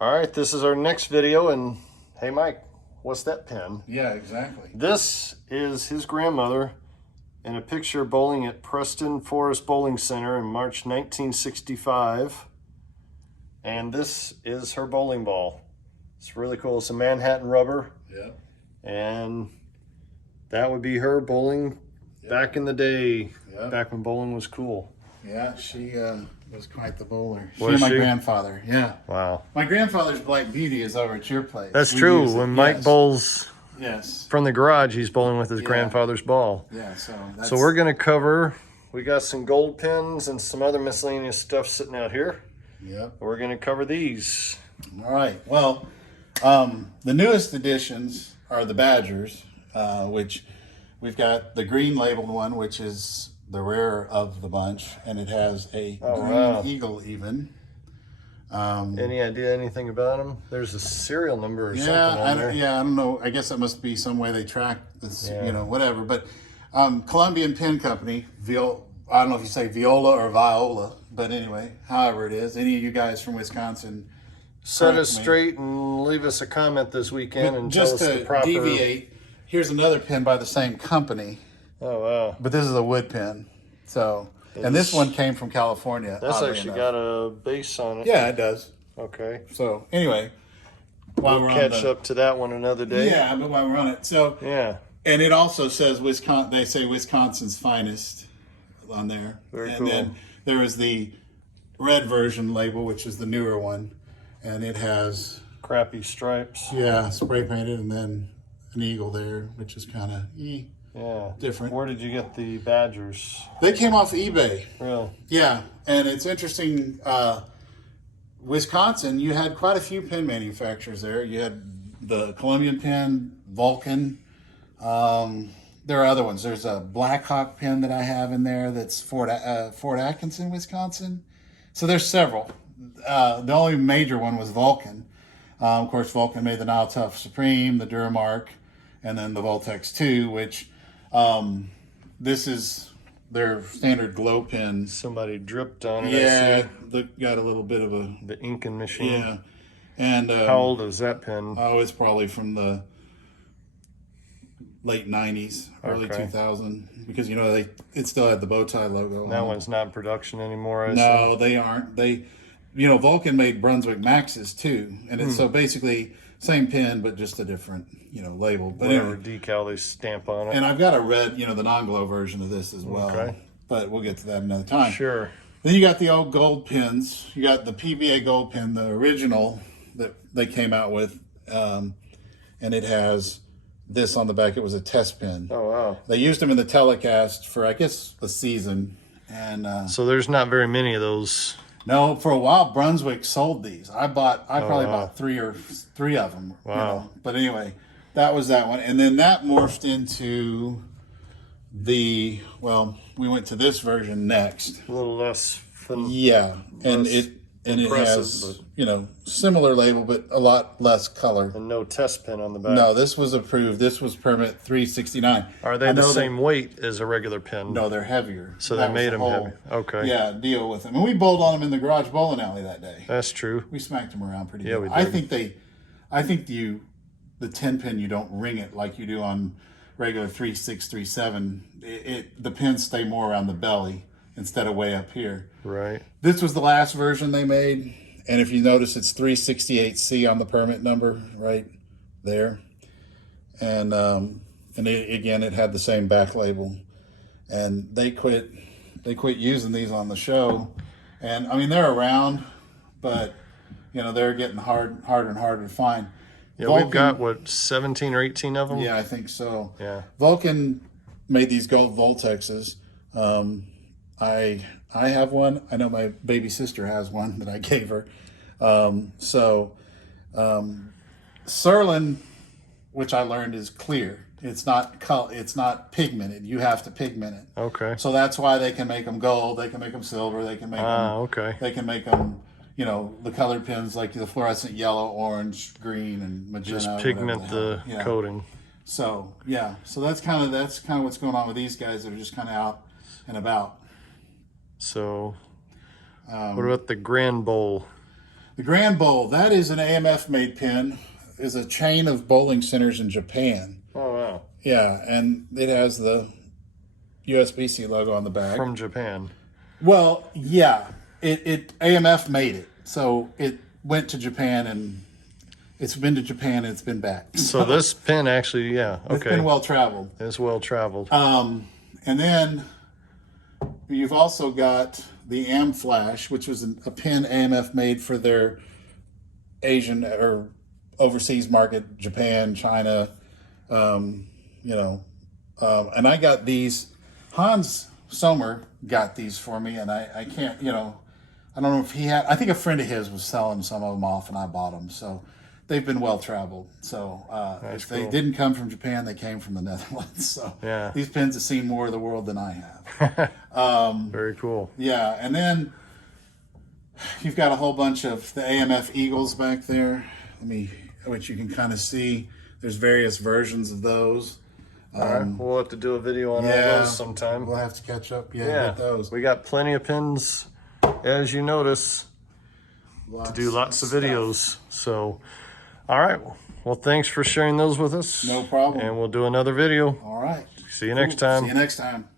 All right, this is our next video, and hey, Mike, what's that pin? Yeah, exactly. This is his grandmother in a picture bowling at Preston Forest Bowling Center in March 1965. And this is her bowling ball. It's really cool. It's a Manhattan rubber. Yeah. And that would be her bowling back in the day, back when bowling was cool. Yeah, she was quite the bowler. She Was and my she? grandfather, yeah. Wow. My grandfather's Black Beauty is over at your place. That's We true. use it, When Mike yes. bowls Yes. from the garage, he's bowling with his grandfather's ball. Yeah, so that's... So we're going to cover, we got some gold pins and some other miscellaneous stuff sitting out here. Yep. We're going to cover these. All right. Well, the newest additions are the Badgers, which we've got the green labeled one, which is the rare of the bunch, and it has a green eagle even. Any idea anything about them? There's a serial number or something on there. Yeah, I don't know. I guess that must be some way they track this, you know, whatever. But Columbian Pen Company, I don't know if you say Viola or Viola, but anyway, however it is. Any of you guys from Wisconsin, set us straight and leave us a comment this weekend and tell us the proper... Just to deviate, here's another pen by the same company. Oh, wow. But this is a wood pen. So, and this one came from California. That's actually got a base on it. Yeah, it does. Okay. So, anyway. We'll catch up to that one another day. Yeah, but while we're on it. So, yeah. And it also says Wisconsin, they say Wisconsin's finest on there. Very and cool. Then there is the red version label, which is the newer one. And it has... crappy stripes. Yeah, spray painted, and then an eagle there, which is kind of different. Where did you get the Badgers? They came off eBay. Really? Yeah, and it's interesting. Wisconsin, you had quite a few pen manufacturers there. You had the Columbian pen, Vulcan. There are other ones. There's a Blackhawk pen that I have in there that's Fort Atkinson, Wisconsin. So there's several. The only major one was Vulcan. Of course, Vulcan made the Nile Tough Supreme, the Duramark, and then the Voltex 2, which this is their standard glow pen. Somebody dripped on it. Yeah, got a little bit of the inking machine. Yeah. And how old is that pen? Oh, it's probably from the late 90s, early 2000, because you know it still had the bow tie logo. That one's not in production anymore. No, they aren't. You know, Vulcan made Brunswick Maxes too, and it's so basically same pen but just a different, you know, label. But whatever decal they stamp on it. And I've got a red, you know, the non-glow version of this as well. Okay. But we'll get to that another time. Sure. Then you got the old gold pens. You got the PBA gold pen, the original that they came out with, and it has this on the back. It was a test pen. Oh, wow. They used them in the telecast for, I guess, a season. And so there's not very many of those. No, for a while Brunswick sold these. I probably bought three of them. Wow. You know? But anyway, that was that one. And then that morphed into we went to this version next. A little less fun. Yeah. And it has, you know, similar label, but a lot less color. And no test pin on the back. No, this was approved. This was permit 369. Are they the same weight as a regular pin? No, they're heavier. So they made them heavy. Okay. Yeah, deal with them. And we bowled on them in the garage bowling alley that day. That's true. We smacked them around pretty good. Yeah, we did. I think the 10 pin, you don't ring it like you do on regular 3.6, 3.7. The pins stay more around the belly instead of way up here. Right. This was the last version they made, and if you notice, it's 368C on the permit number right there, and it had the same back label, and they quit using these on the show, and I mean they're around, but you know they're getting harder and harder to find. Yeah, Vulcan, we've got what 17 or 18 of them. Yeah, I think so. Yeah, Vulcan made these gold Voltexes. I have one. I know my baby sister has one that I gave her. Surlyn, which I learned is clear. It's not pigmented. You have to pigment it. Okay. So that's why they can make them gold. They can make them silver. They can make them. Okay. They can make them. You know, the colored pins like the fluorescent yellow, orange, green, and magenta. Just pigment the coating. So yeah. So that's kind of what's going on with these guys that are just kind of out and about. So, what about the Grand Bowl? The Grand Bowl, that is an AMF made pin. Is a chain of bowling centers in Japan. Oh, wow. Yeah, and it has the USB-C logo on the back. From Japan. Well, yeah. It AMF made it. So it went to Japan, and it's been to Japan, and it's been back. So this pin actually, yeah, okay. It's been well traveled. It's well traveled. And then you've also got the AM Flash, which was a pin AMF made for their Asian or overseas market, Japan, China, and I got these. Hans Sommer got these for me, and I can't, I don't know if he had. I think a friend of his was selling some of them off, and I bought them. So they've been well traveled. So if they didn't come from Japan, they came from the Netherlands. So yeah, these pins have seen more of the world than I have. Very cool. Yeah, and then you've got a whole bunch of the AMF Eagles back there. Which you can kind of see. There's various versions of those. All right, we'll have to do a video on all those sometime. We'll have to catch up. With those. We got plenty of pins, as you notice, to do lots of videos. So, all right. Well, thanks for sharing those with us. No problem. And we'll do another video. All right. See you next time. See you next time.